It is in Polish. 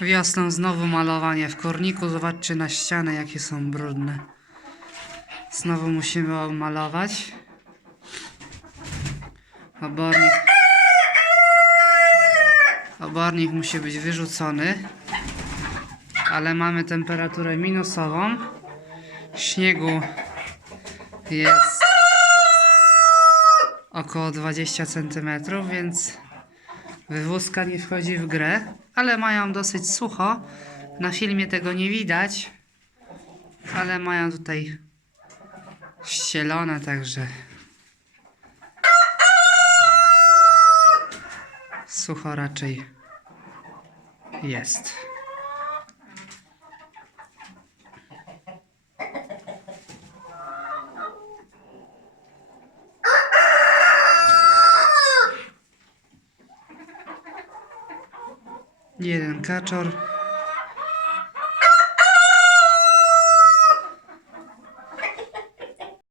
Wiosną znowu malowanie w korniku. Zobaczcie na ściany, jakie są brudne. Znowu musimy omalować. Obornik. Obornik musi być wyrzucony. Ale mamy temperaturę minusową. Śniegu jest około 20 cm, więc wywózka nie wchodzi w grę, ale mają dosyć sucho. Na filmie tego nie widać, ale mają tutaj ścielone, także sucho raczej jest. Jeden kaczor.